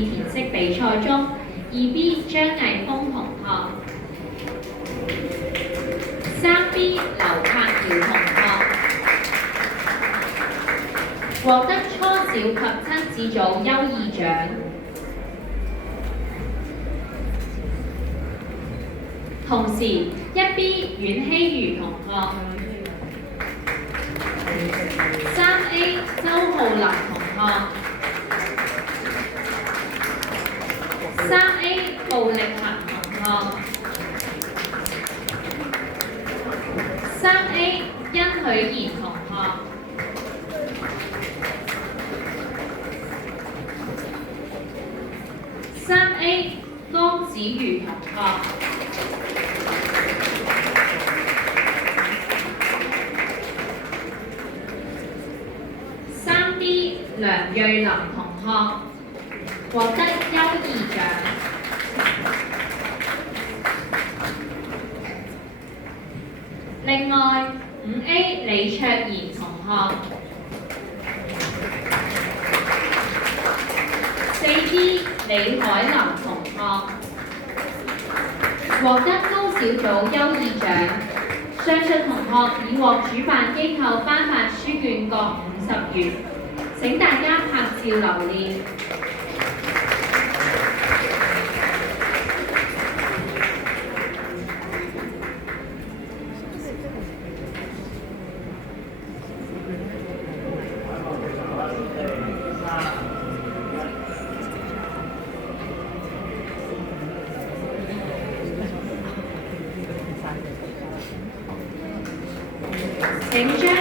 填色比賽中，2B 張藝峰同學，3B 劉柏堯同學獲得初小及親子組優異獎。同時，1B 阮希如同學、3A 周浩林同學、3A 布力恒同學、3A 殷許賢同學、3A 江子瑜同學。3B 梁瑞琳同學獲得優異獎。另外，5A 李卓賢同學、4B 李海林同學獲得高小組優異獎。上述同學已獲主辦機構頒發書卷各50元，請大家拍照留念。請將